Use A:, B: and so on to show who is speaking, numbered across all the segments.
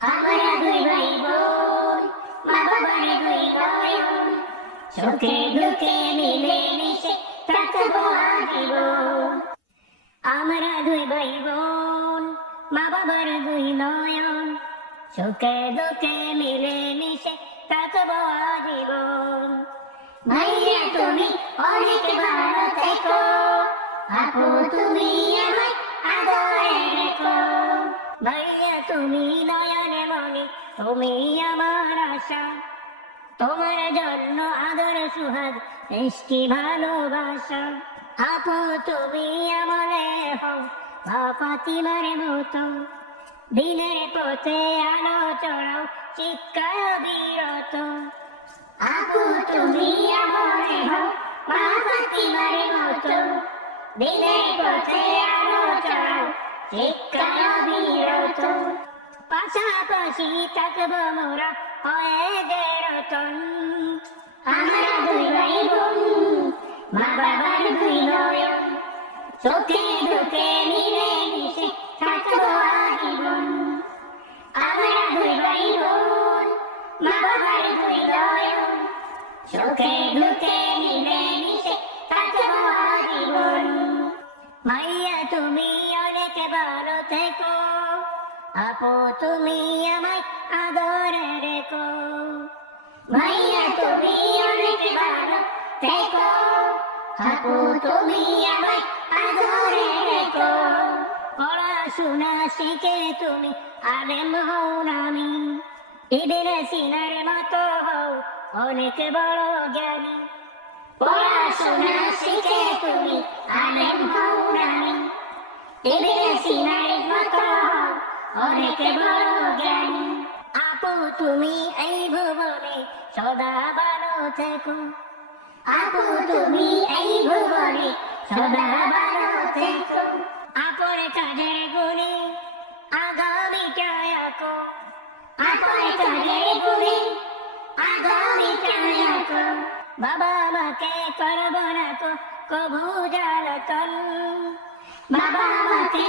A: আমরা দুই ভাই বোন, মা বাবার দুই নয়ন। সুখে দুঃখে মিলে মিশে থাকব আজীবন আমরা ভাইয়া, তুমি অনেক ভালো থেকো। আপু, তুমি আমায় তুমি আমার আশা, তোমার জন্য আদর সুহাগ, মিষ্টি ভালোবাসা। আপু, তুমি আমলে হও ফাতিমার মতো। দিনের পথে আলো চড়াও শিক্ষা বিরত। আপু, তুমি আমলে হও ফাতিমার মতো। দিনের পথে আলো চড়াও শিক্ষা বিরত। পাশাপাশি থাকব মোরা হয়ে গেরতন আমরা দুই ভাই বোন মা বাবার দুই নয়ন চোখে দুঃখে মিলে মিশে থাকব আজীবন আমরা দুই ভাই বোন মা বাবার দুই নয়ন চোখে দুঃখে মিলে মিশে থাকব আজীবন মাইয়া তুমি অনেক ভালো থেকো আপু, তুমি আমায় আদরে রেখো। মাইয়া, তুমি অনেক ভালো থেকো। আপু, তুমি আমায় আদরে রেখো। পড়াশোনা শিখে তুমি আলেম হও নামি। ঈদের সিনার মতো হও, অনেক বড় জ্ঞানী। পড়াশোনা শিখে তুমি আলেম হও নামি। ঈদের সিনার মতো অনেক বড় জ্ঞানী আপু, তুমি এই ভুবনে সদা ভালো থেকো। আপু, তুমি এই ভুবনে সদা ভালো থেকো। আপর কাজের গুণে আগামী কায়াকো আপর কাজের গুণে আগামী কায়াকো বাবা মাকে করব না কো, কবু জ্বালাতন বাবা মাকে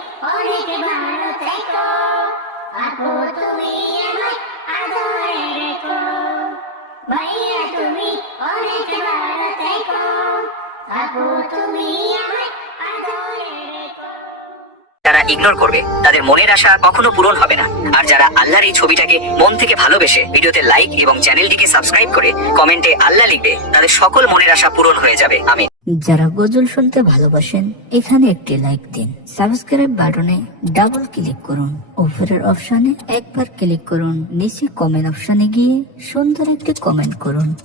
A: ভাইয়া তুমি অনেক আপু তুমি
B: যারা ইগনোর করবে, তাদের মনের আশা কখনো পূরণ হবে না। আর যারা আল্লাহর এই ছবিটাকে মন থেকে ভালোবেসে ভিডিওতে লাইক এবং চ্যানেলটিকে সাবস্ক্রাইব করে কমেন্টে আল্লাহ লিখবে, তাদের সকল মনের আশা পূরণ হয়ে যাবে। আমি
C: যারা গজল শুনতে ভালোবাসেন, এখানে একটি লাইক দিন। সাবস্ক্রাইব বাটনে ডাবল ক্লিক করুন। উপরের অপশানে একবার ক্লিক করুন। নিচে কমেন্ট অপশানে গিয়ে সুন্দর একটি কমেন্ট করুন।